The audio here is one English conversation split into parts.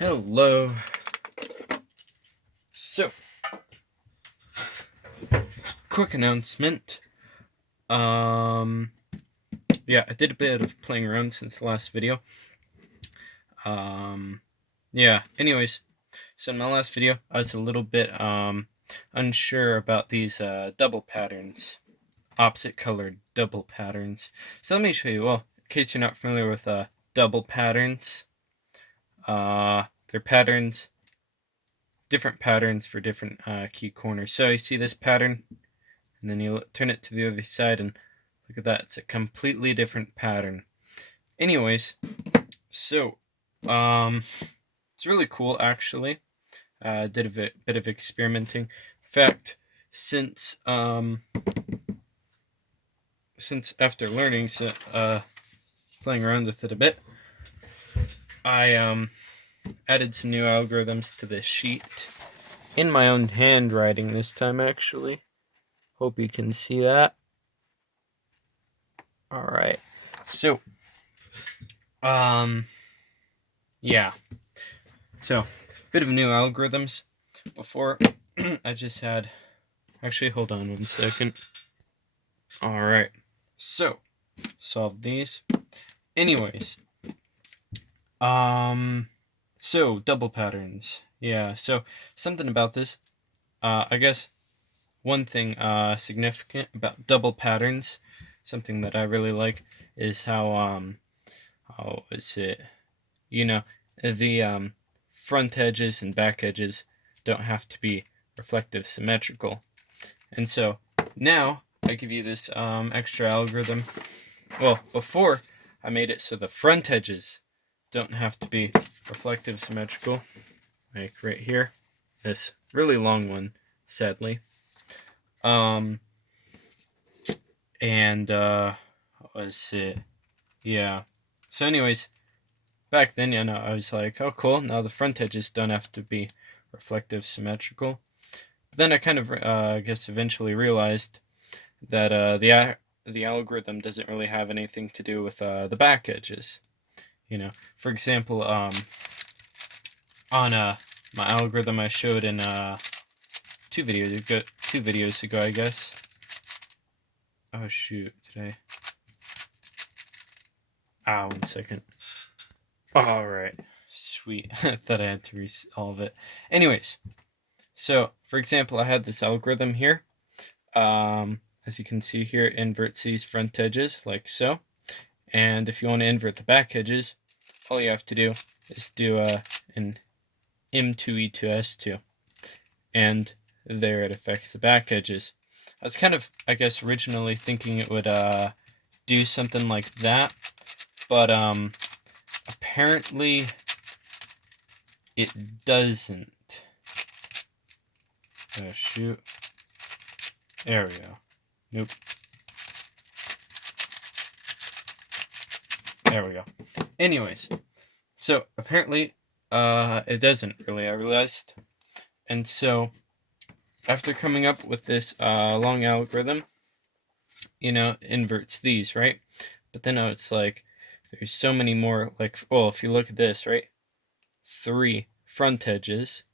Hello. So, quick announcement. Yeah, I did a bit of playing around since the last video. Yeah, anyways, so in my last video, I was a little bit, unsure about these, double patterns. Opposite colored double patterns. So let me show you, well, in case you're not familiar with, double patterns. They're patterns, different patterns for different, key corners. So you see this pattern, and then you turn it to the other side, and look at that, it's a completely different pattern. Anyways, so it's really cool actually. Did a bit of experimenting. In fact, since after learning, playing around with it a bit, I added some new algorithms to this sheet in my own handwriting this time actually. Hope you can see that. All right. So yeah. So, bit of new algorithms. Before, I just had... Actually, hold on 1 second. Alright. So, solve these. Anyways. So, double patterns. Yeah, so, something about this. I guess one thing significant about double patterns, something that I really like, is how is it... the front edges and back edges don't have to be reflective symmetrical. And so now I give you this extra algorithm. Well, before I made it so the front edges don't have to be reflective symmetrical, like right here, this really long one, sadly. And what was it? Yeah. So anyways, back then, I was like, oh cool, now the front edges don't have to be reflective symmetrical. But then I kind of, I guess, eventually realized that the algorithm doesn't really have anything to do with the back edges. For example, on my algorithm I showed in two videos ago, I guess. Oh shoot, did I? 1 second. All right, sweet. I thought I had to resolve it. Anyways, so for example, I had this algorithm here. As you can see here, it inverts these front edges like so. And if you want to invert the back edges, all you have to do is do an M2 E2 S2. And there it affects the back edges. I was kind of, I guess, originally thinking it would do something like that, but apparently it doesn't. Oh shoot. There we go. Nope. There we go. Anyways, so apparently it doesn't really, I realized. And so after coming up with this long algorithm, inverts these, right? But then it's like there's so many more, like, well, if you look at this, right? 3 front edges,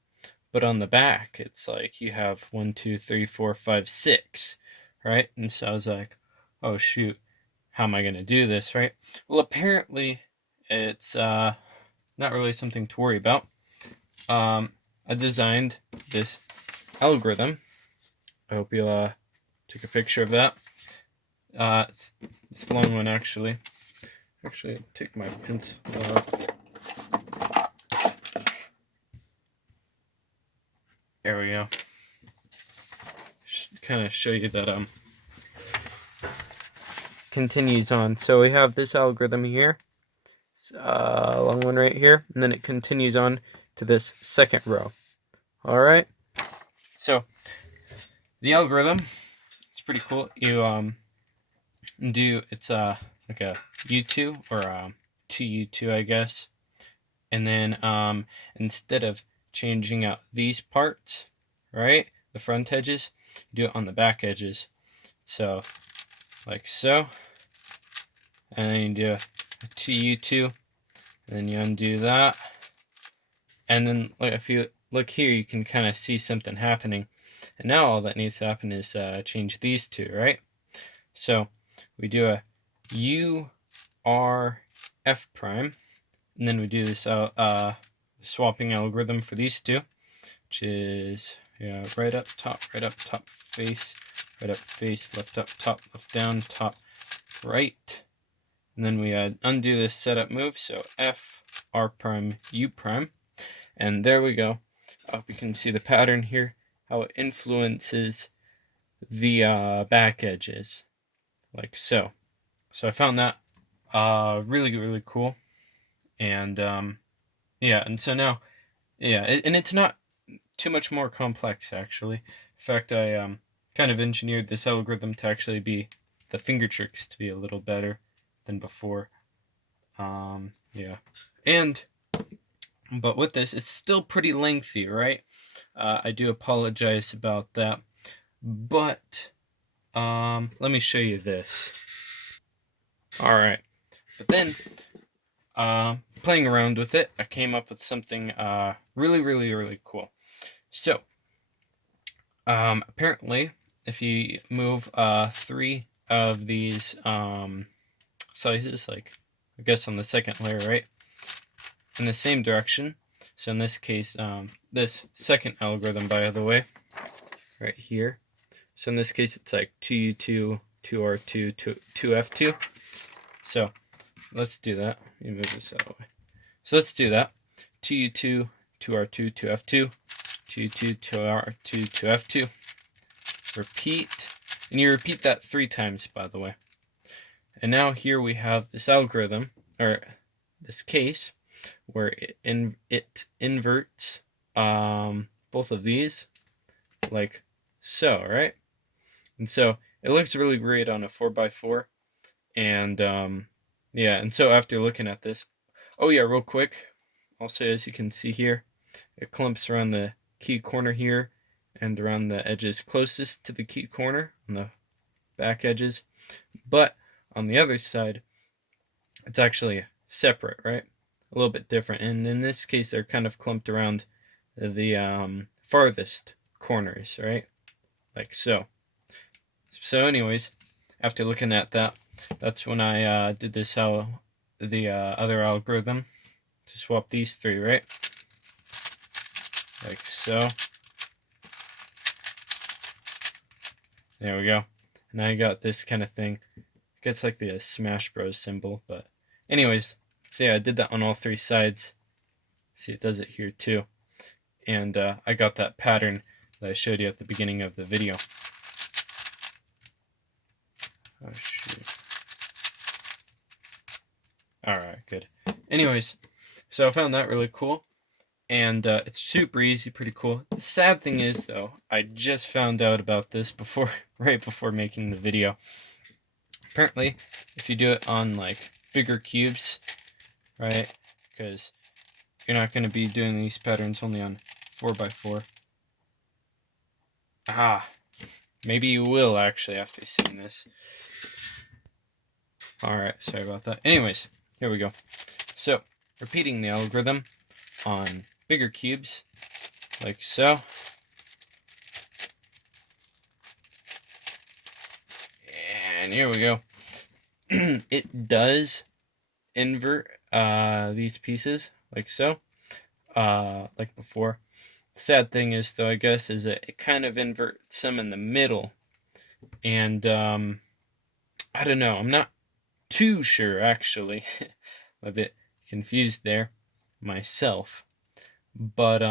but on the back it's like you have 1, 2, 3, 4, 5, 6, right? And so I was like, oh shoot, how am I gonna do this, right? Well, apparently it's not really something to worry about. I designed this algorithm. I hope you'll take a picture of that. It's a long one actually. Actually, take my pencil out. There we go. Kind of show you that continues on. So we have this algorithm here, long one right here, and then it continues on to this second row. All right. So the algorithm, it's pretty cool. You it's like a U2 or 2U2, I guess, and then instead of changing out these parts, right, the front edges, you do it on the back edges. So like so, and then you do a 2U2, and then you undo that, And then if you look here, you can kind of see something happening. And now all that needs to happen is change these two, right? So we do a U R F prime, and then we do this swapping algorithm for these two, which is right up, top, face, right up, face, left up, top, left down, top, right. And then we undo this setup move, so F, R prime, U prime. And there we go. We can see the pattern here, how it influences the back edges, like so. So I found that really, really cool. And yeah, and so now, yeah, and it's not too much more complex, actually. In fact, I kind of engineered this algorithm to actually be the finger tricks to be a little better than before. Yeah, but with this, it's still pretty lengthy, right? I do apologize about that, but let me show you this. All right, but then playing around with it, I came up with something really, really, really cool. So apparently, if you move 3 of these sizes, like I guess on the second layer, right, in the same direction. So in this case, this second algorithm, by the way, right here. So in this case, it's like 2U2, 2R2, 2F2. So let's do that. Let me move this out of the way. So let's do that. 2U2, 2R2, 2F2, 2U2, 2R2, 2F2. Repeat. And you repeat that 3 times, by the way. And now here we have this algorithm, or this case, where it inverts both of these, like so, right? And so it looks really great on a 4x4. And yeah, and so after looking at this, oh yeah, real quick, also as you can see here, it clumps around the key corner here and around the edges closest to the key corner on the back edges. But on the other side, it's actually separate, right? A little bit different. And in this case, they're kind of clumped around the farthest corners, right? Like so. So anyways, after looking at that, that's when I did this the other algorithm to swap these 3, right? Like so. There we go. Now you got this kind of thing. It gets like the Smash Bros symbol, but anyways, so yeah, I did that on all 3 sides. See, it does it here too. And I got that pattern that I showed you at the beginning of the video. Oh shoot. Alright, good. Anyways, so I found that really cool. And it's super easy, pretty cool. The sad thing is, though, I just found out about this right before making the video. Apparently, if you do it on like bigger cubes, right? Because you're not going to be doing these patterns only on 4x4. Maybe you will actually after seeing this. Alright, sorry about that. Anyways, here we go. So, repeating the algorithm on bigger cubes, like so. And here we go. It does invert these pieces, like so, like before. The sad thing is, though, I guess, is that it kind of inverts them in the middle. And I don't know, I'm not too sure, actually. I'm a bit confused there myself. But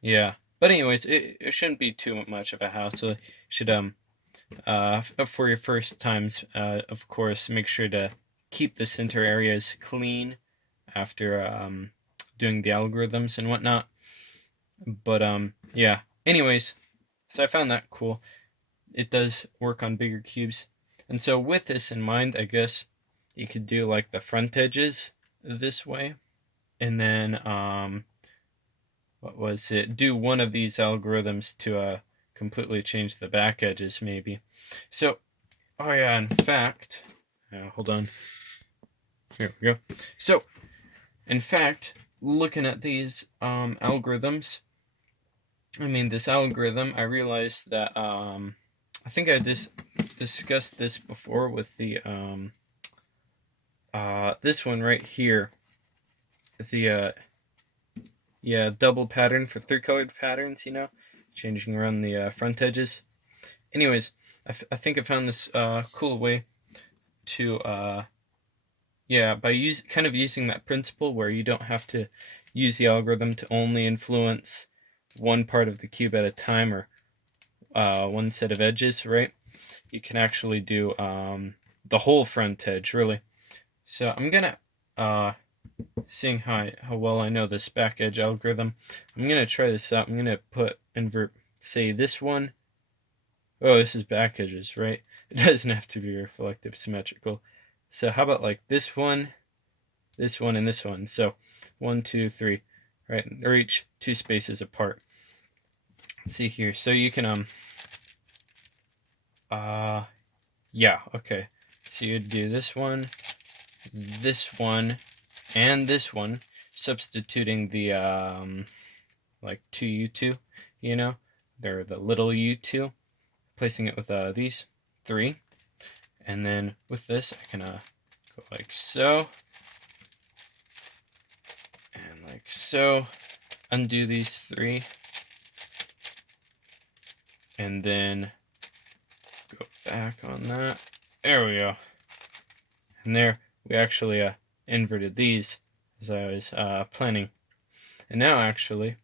yeah. But anyways, it shouldn't be too much of a hassle. You should for your first times, of course, make sure to keep the center areas clean after doing the algorithms and whatnot. But yeah. Anyways, so I found that cool. It does work on bigger cubes. And so with this in mind, I guess you could do like the front edges this way. And then what was it? Do one of these algorithms to completely change the back edges, maybe. So, oh yeah, in fact, hold on. Here we go. So, in fact, looking at these algorithms, this algorithm, I realized that I think I just discussed this before with the this one right here, the double pattern for 3-colored patterns, changing around the front edges. Anyways, I think I found this cool way to by using that principle where you don't have to use the algorithm to only influence one part of the cube at a time, or one set of edges, right? You can actually do the whole front edge, really. So I'm gonna seeing how well I know this back edge algorithm, I'm gonna try this out. I'm gonna invert, say, this one. Oh, this is back edges, right? It doesn't have to be reflective symmetrical. So how about like this one, and this one? So 1, 2, 3, right? They're each 2 spaces apart. Let's see here. So you can yeah, okay. So you'd do this one, and this one, substituting the like 2u2, they're the little u2, placing it with these 3, and then with this I can go like so, and like so, undo these 3, and then go back on that. There we go. And there we actually inverted these as I was planning. And now, actually,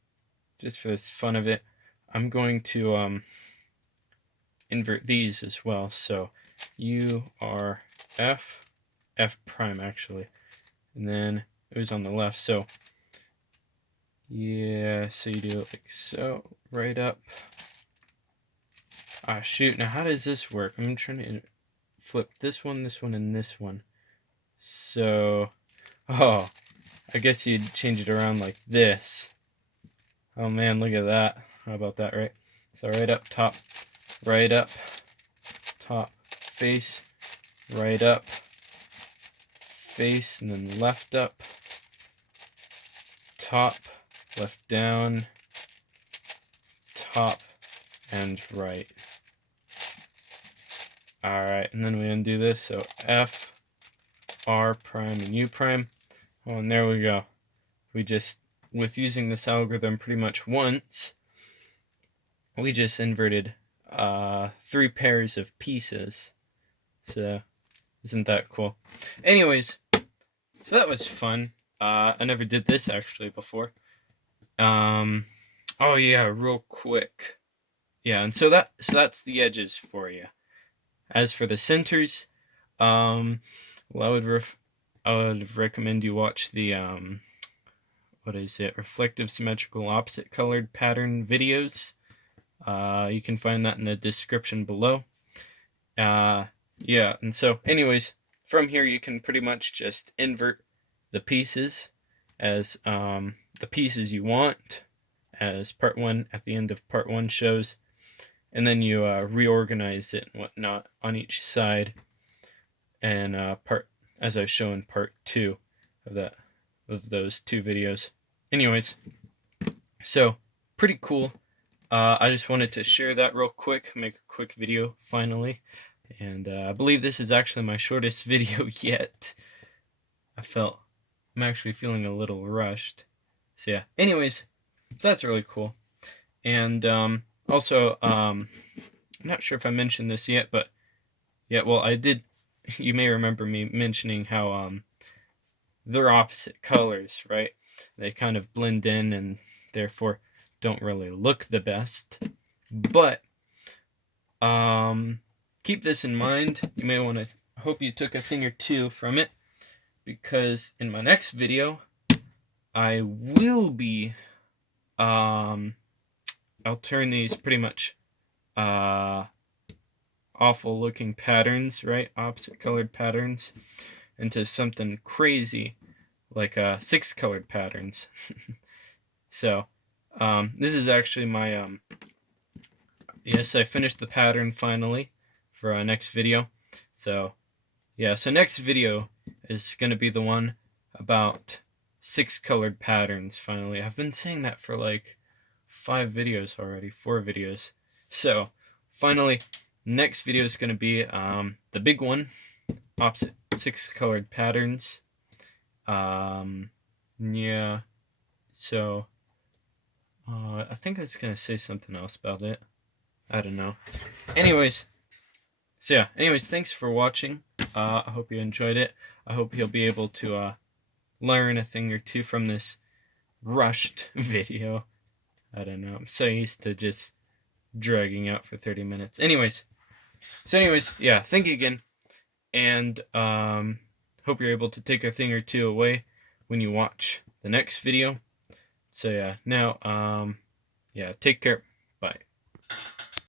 just for the fun of it, I'm going to invert these as well. So U R F, F prime actually, and then it was on the left. So yeah, so you do it like so, right up. Ah, shoot! Now how does this work? I'm trying to flip this one, and this one. So, oh, I guess you'd change it around like this. Oh man, look at that. How about that, right? So right up top, face, right up, face, and then left up, top, left down, top, and right. Alright, and then we undo this, so F, R prime, and U prime. Oh, and there we go. We just, with using this algorithm pretty much once, we just inverted 3 pairs of pieces. So, isn't that cool? Anyways, so that was fun. I never did this actually before. Oh yeah, real quick. Yeah, and so that's the edges for you. As for the centers, well, I would recommend you watch the reflective symmetrical opposite colored pattern videos. You can find that in the description below. Yeah, and so anyways, from here you can pretty much just invert the pieces as the pieces you want, as part 1 at the end of part 1 shows, and then you reorganize it and whatnot on each side, and as I show in part 2 of those 2 videos. Anyways, so pretty cool. I just wanted to share that real quick, make a quick video finally, and I believe this is actually my shortest video yet. I'm actually feeling a little rushed. So yeah, anyways, so that's really cool. And also, I'm not sure if I mentioned this yet, but yeah, well, I did. You may remember me mentioning how they're opposite colors, right? They kind of blend in and therefore don't really look the best. But keep this in mind. You may want to, hope you took a thing or two from it, because in my next video I will be I'll turn these pretty much awful looking patterns, right, opposite colored patterns, into something crazy like 6 colored patterns. So this is actually my yes, I finished the pattern finally for our next video. So yeah, so next video is going to be the one about 6 colored patterns finally. I've been saying that for like 5 videos already, 4 videos. So finally, next video is going to be the big one, opposite 6 colored patterns. Yeah, so I think I was going to say something else about it. I don't know. Anyways, thanks for watching. I hope you enjoyed it. I hope you'll be able to learn a thing or two from this rushed video. I don't know. I'm so used to just dragging out for 30 minutes. Anyways, yeah, thank you again. And hope you're able to take a thing or two away when you watch the next video. So yeah, now yeah, take care. Bye.